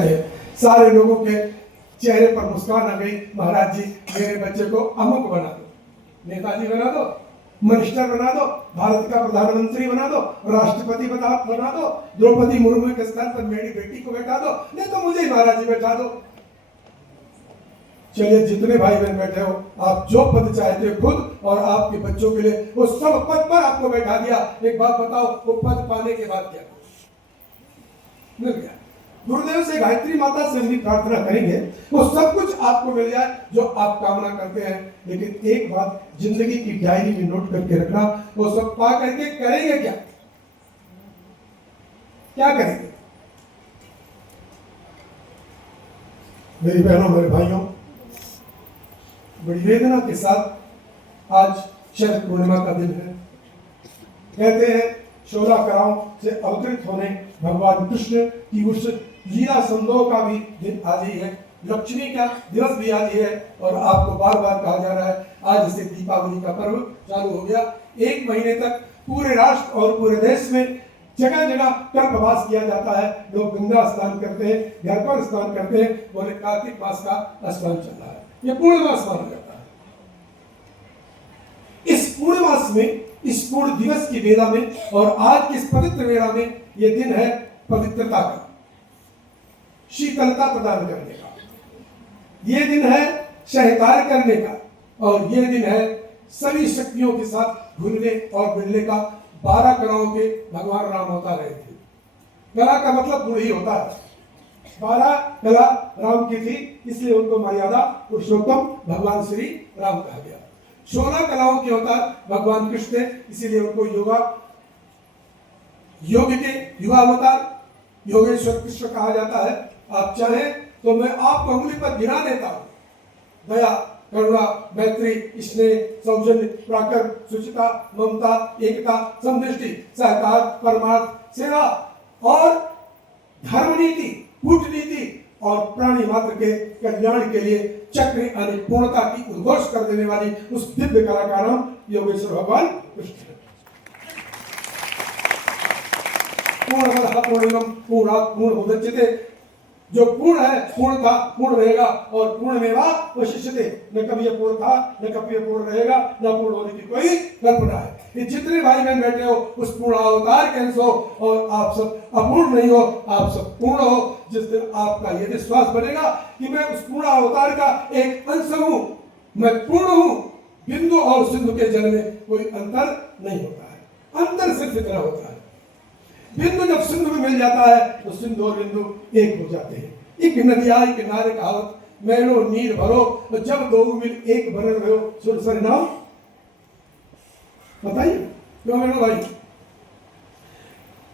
कहते हैं। सारे लोगों के चेहरे पर मुस्कान आ गई। महाराज जी मेरे बच्चे को अमुक बना दो, नेताजी बना दो, मिनिस्टर बना दो, भारत का प्रधानमंत्री बना दो, राष्ट्रपति बना दो, द्रौपदी मुर्मू के स्थान पर मेरी बेटी को बैठा दो, नहीं तो मुझे ही महाराज जी बैठा दो। चलिए जितने भाई बहन बैठे हो, आप जो पद चाहते हो खुद और आपके बच्चों के लिए वो सब पद पर आपको बैठा दिया। एक बात बताओ, वो पद पाने के बाद क्या मिल गया? गुरुदेव से गायत्री माता से भी प्रार्थना करेंगे वो सब कुछ आपको मिल जाए जो आप कामना करते हैं। लेकिन एक बात जिंदगी की डायरी में नोट करके रखना, वो सब पा करके करेंगे क्या? क्या करेंगे? मेरी बहनों मेरे भाइयों, बड़ी वेदना के साथ आज शरद पूर्णिमा का दिन है। कहते हैं 16 कलाओं से अवतरित होने भगवान कृष्ण की उस लीला संदोह का भी दिन आज ही है, लक्ष्मी का दिवस भी आज ही है। और आपको बार बार कहा जा रहा है आज से दीपावली का पर्व चालू हो गया। 1 महीने तक पूरे राष्ट्र और पूरे देश में जगह जगह कल्पवास किया जाता है। लोग गंगा स्नान करते हैं, घर पर स्नान करते हैं, बोले कार्तिक मास का स्नान चल रहा है, ये पूर्णमास माना जाता है। इस पूर्णमास में, इस पूर्ण दिवस की वेला में और आज की इस पवित्र वेला में ये दिन है पवित्रता का, शीतलता प्रदान करने का, ये दिन है सहकार करने का, और ये दिन है सभी शक्तियों के साथ घुलने और मिलने का। 12 कलाओं के भगवान राम होता रहे थे। कला का मतलब गुण ही होता है। 12 कला राम की थी, इसलिए उनको मर्यादा पुरुषोत्तम भगवान श्री राम कहा गया। 16 कलाओं के अवतार भगवान कृष्ण थे, इसीलिए उनको योग के युवा अवतार योगेश्वर कृष्ण कहा जाता है। आप चाहें तो मैं आपको उंगली पर गिरा देता हूं। दया, करुणा, मैत्री, स्नेह, सौजन्य, प्राकर, सुचिता, ममता, एकता, समदृष्टि, सहकार, परमार्थ, सेवा और धर्मनीति, कूटनीति और प्राणी मात्र के कल्याण के लिए चक्र यानी पूर्णता की उद्घोष कर देने वाली उस दिव्य कला का नाम योगेश्वर भगवान कृष्ण। पूर्णमदः पूर्णमिदं पूर्णात् पूर्णमुदच्यते, जो पूर्ण है पूर्ण था पूर्ण रहेगा और पूर्णमेवावशिष्यते। न कभी ये पूर्ण था, न कभी ये पूर्ण रहेगा, न पूर्ण होने की कोई कल्पना है। ये जितने भाई बहन बैठे हो उस पूर्ण अवतार के अंश हो और आप सब अपूर्ण नहीं हो, आप सब पूर्ण हो। जिस दिन आपका ये विश्वास बनेगा कि मैं उस पूर्ण अवतार का एक अंश हूं, मैं पूर्ण हूं, बिंदु और सिंधु के जल में कोई अंतर नहीं होता है। अंतर सिर्फ इतना होता है, बिंदु जब सिंधु में मिल जाता है तो सिंधु और बिंदु एक हो जाते हैं। एक नदिया किनारे कहावत, मैलो नीर भरो तो जब दो मिल एक भरे रहो सुर सरिनाम। बताइए क्यों मैनो भाई?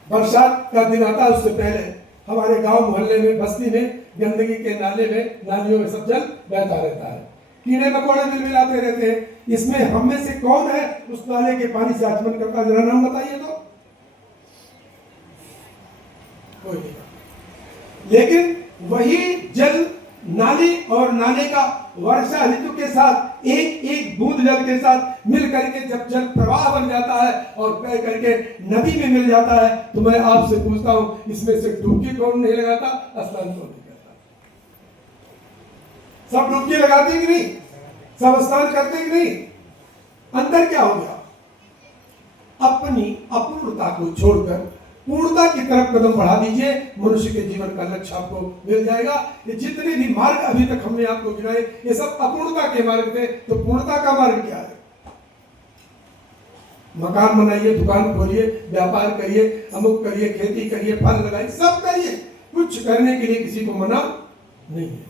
बरसात का दिन आता है उससे पहले हमारे गांव मोहल्ले में, बस्ती में गंदगी के नाले में, नालियों में सब जल बहता रहता है, कीड़े मकोड़े मिलमिलाते रहते हैं। इसमें हम में से कौन है उस नाले के पानी से आचमन करता? जरा नाम बताइए तो। कोई नहीं। लेकिन वही जल नाली और नाले का वर्षा ऋतु के साथ एक एक बूंद जल के साथ मिल करके जब जल प्रवाह बन जाता है और बह करके नदी में मिल जाता है, तो मैं आपसे पूछता हूं इसमें से डुबकी कौन नहीं लगाता, स्नान कौन नहीं करता? सब डुबकी लगाते कि नहीं? सब स्नान करते कि नहीं? अंतर क्या हो गया? अपनी अपूर्णता को छोड़कर पूर्णता की तरफ कदम बढ़ा दीजिए, मनुष्य के जीवन का लक्ष्य आपको मिल जाएगा। ये जितने भी मार्ग अभी तक हमने आपको गिनाए ये सब अपूर्णता के मार्ग थे, तो पूर्णता का मार्ग क्या है? मकान बनाइए, दुकान खोलिए, व्यापार करिए, अमुक करिए, खेती करिए, फल लगाइए, सब करिए, कुछ करने के लिए किसी को मना नहीं है।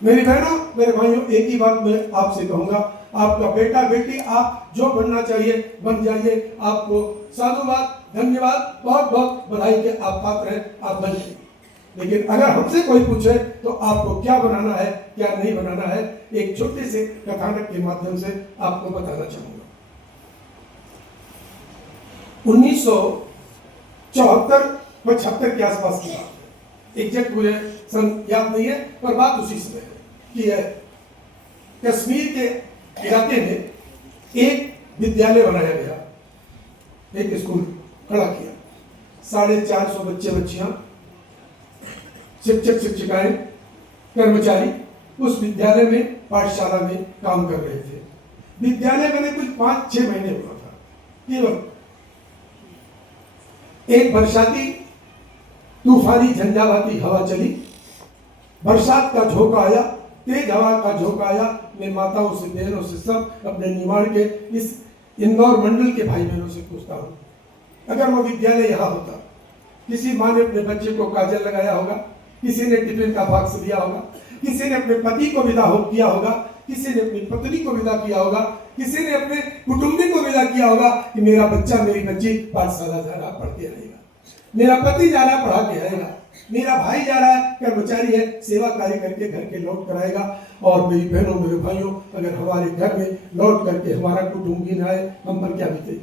मेरी बहनों मेरे भाइयों, एक ही बात मैं आपसे कहूंगा, आपका बेटा बेटी आप जो बनना चाहिए बन जाइए। आपको साधुवाद, धन्यवाद, बहुत बहुत बधाई के आप पात्र हैं, आप बनिए। लेकिन अगर हमसे कोई पूछे तो आपको क्या बनाना है, क्या नहीं बनाना है, एक छोटे से कथानक के माध्यम से आपको बताना चाहूंगा। 1974-75 के आसपास की बात है, एग्जैक्ट मुझे सन याद नहीं है, पर बात उसी समय की है। कश्मीर के इलाके में एक विद्यालय बनाया गया, एक स्कूल खड़ा किया। 450 बच्चे बच्चियां शिक्षक शिक्षिकाएं कर्मचारी उस विद्यालय में पाठशाला में काम कर रहे थे। विद्यालय मैंने कुछ 5-6 महीने हुआ था केवल। एक बरसाती तूफानी झंझावाती हवा चली, बरसात का झोंका आया, तेज हवा का झोंका आया। मैं माताओं से बहनों से सब अपने निमाड़ के इस इंदौर मंडल के भाई बहनों से पूछता हूँ, अगर वो विद्यालय यहाँ होता, किसी माँ ने अपने बच्चे को काजल लगाया होगा, किसी ने टिफिन का बॉक्स दिया होगा, किसी ने अपने पति को विदा किया होगा, किसी ने अपनी पत्नी को विदा किया होगा, किसी ने अपने कुटुंबी को विदा किया होगा कि मेरा बच्चा मेरी बच्ची पाठशाला जा रहा पढ़ के आएगा, मेरा पति जा रहा पढ़ा के आएगा, मेरा भाई जा रहा है कर्मचारी है सेवा कार्य करके घर के लौट कर आएगा। और मेरी बहनों मेरे भाइयों, अगर हमारे घर में लौट करके हमारा कुटुंबी न आए, हम पर क्या बीतेगी?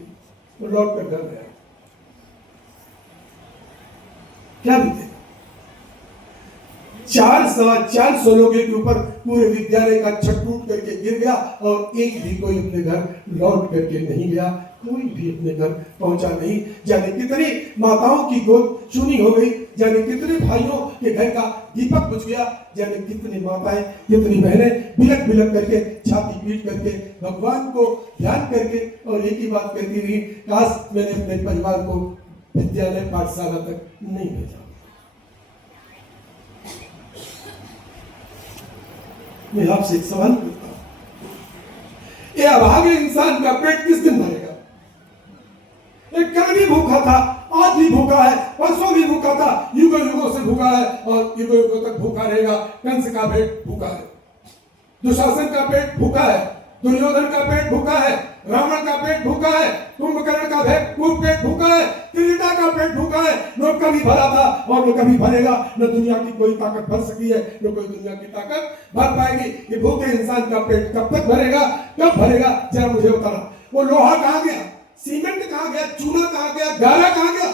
तो लौट कर घर में आए क्या बीतेगा? 400 लोगों के ऊपर पूरे विद्यालय का छत टूट करके गिर गया और एक भी कोई अपने घर लौट करके नहीं गया, कोई भी अपने घर पहुंचा नहीं। जाने कितनी माताओं की गोद चूनी हो गई, जाने कितने भाइयों के घर का दीपक बुझ गया, जाने कितनी माताएं कितनी बहनें बिलक बिलक करके छाती पीट करके भगवान को ध्यान करके और एक ही बात कहती रही, काश मैंने अपने परिवार को विद्यालय पाठशाला तक नहीं भेजा। मैं आपसे एक सवाल पूछता हूं, ये अभागे इंसान का पेट किस दिन भरेगा? एक कल भी भूखा था, आज भी भूखा है, परसों भी भूखा था, युगों युगों से भूखा है और युगों युगों तक भूखा रहेगा। कंस का पेट भूखा है, दुशासन का पेट भूखा है, दुर्योधन का पेट भूखा है, रावण का पेट भूखा है, कुंभकर्ण का पेट भूखा है, त्रिजटा का पेट भूखा है। न कभी भरा था और न कभी भरेगा, न दुनिया की कोई ताकत भर सकी है, न कोई दुनिया की ताकत भर पाएगी। ये भूखे इंसान का पेट कब तक भरेगा, कब भरेगा? जरा मुझे बताना। वो लोहा कहाँ गया, सीमेंट कहाँ गया, चूना कहाँ गया, गारा कहाँ गया,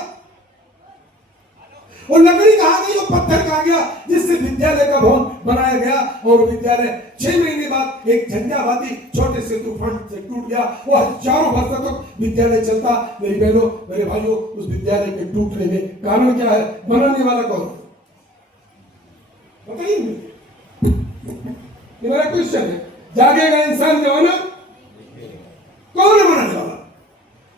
और लकड़ी कहाँ गई, वो पत्थर कहाँ गया जिससे विद्यालय का भवन बनाया गया? और विद्यालय 6 महीने बाद एक झंझावाती छोटे से तूफान से टूट गया। वो हजारों वर्षों तक विद्यालय चलता। मेरी बहनों मेरे भाइयों, उस विद्यालय के टूटने में कारण क्या है? बनाने वाला कौन है? बताइए मुझे, ये मेरा क्वेश्चन है। जागेगा इंसान जमाना, कौन है बनाने वाला?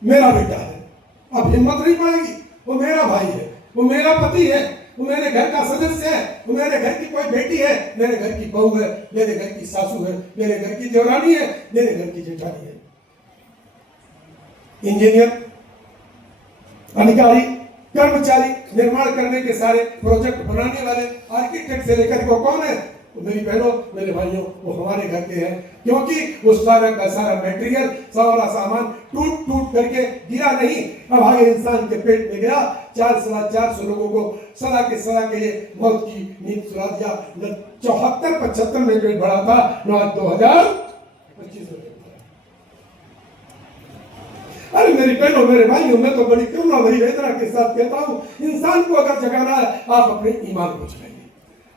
मेरा बेटा है। अब हिम्मत नहीं पड़ेगी, वो मेरा भाई है, वो मेरा पति है, वो मेरे घर का सदस्य है, वो मेरे घर की कोई बेटी है, मेरे घर की बहू है, मेरे घर की सासू है, मेरे घर की देवरानी है, मेरे घर की जेठानी है। इंजीनियर, अधिकारी, कर्मचारी, निर्माण करने के सारे प्रोजेक्ट बनाने वाले, आर्किटेक्ट से लेकर को कौन है? मेरी बहनों मेरे भाइयों, वो हमारे घर के हैं, क्योंकि उस सारा का सारा मटेरियल, सारा सामान टूट टूट करके गिरा नहीं, अब आगे इंसान के पेट में गया। 400 लोगों को सदा के लिए मौत की नींद सुला दिया। 74-75 में पेट बढ़ा था, न आज 2025 में। अरे मेरी बहनों मेरे भाइयों, मैं तो बड़ी करुणा भरी वेदना के साथ कहता हूं, इंसान को अगर जगाना है, आप अपने ईमान को जगाइए,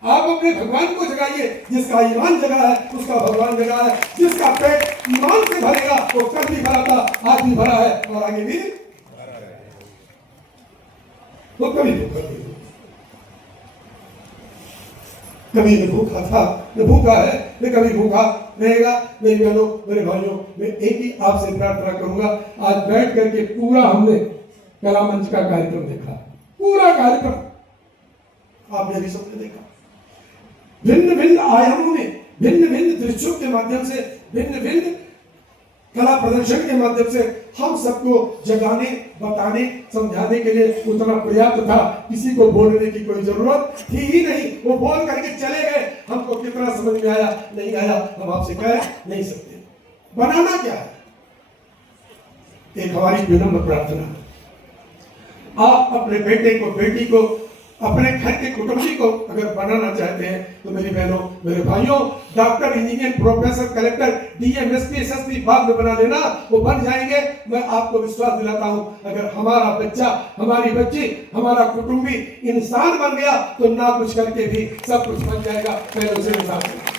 आप अपने भगवान को जगाइए। जिसका ईमान जगा है उसका भगवान जगा है। जिसका पेट ईमान से भरेगा वो कल भी भरा था, आज भी भरा है और आगे भी वो कभी न भूखा था, न भूखा है, न कभी भूखा रहेगा। मेरी बहनों मेरे भाइयों, मैं एक ही आपसे प्रार्थना करूंगा, आज बैठ करके पूरा हमने कला मंच का कार्यक्रम देखा, पूरा कार्यक्रम आपने भी सबने देखा। भिन्न भिन्न आयामों में, भिन्न भिन्न दृश्यों के माध्यम से, भिन्न भिन्न कला प्रदर्शन के माध्यम से हम सबको जगाने, बताने, समझाने के लिए उतना पर्याप्त था। किसी को बोलने की कोई जरूरत थी ही नहीं, वो बोल करके चले गए। हमको कितना समझ में आया नहीं आया हम आपसे कह नहीं सकते। बनाना क्या है? एक हमारी विनम्र प्रार्थना, आप अपने बेटे को, बेटी को, अपने घर के कुटुंबी को अगर बनाना चाहते हैं तो मेरी बहनों मेरे भाइयों, doctor, engineer, professor, collector, DM, SP, SSP बाद में बना लेना, वो बन जाएंगे। मैं आपको विश्वास दिलाता हूं, अगर हमारा बच्चा, हमारी बच्ची, हमारा कुटुंबी इंसान बन गया तो ना कुछ करके भी सब कुछ बन जाएगा। मैं उसे मिसाल दूंगा।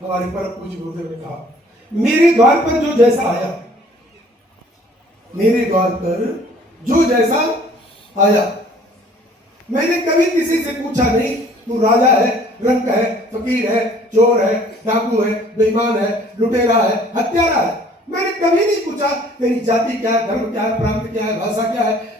हमारे परम पूज्य गुरुदेव ने कहा, मेरे द्वार पर जो जैसा आया, मेरे द्वार पर जो जैसा आया मैंने कभी किसी से पूछा नहीं तू राजा है, रंक है, फकीर है, चोर है, डाकू है, बेईमान है, लुटेरा है, हत्यारा है। मैंने कभी नहीं पूछा तेरी जाति क्या है, धर्म क्या है, प्रांत क्या है, भाषा क्या है।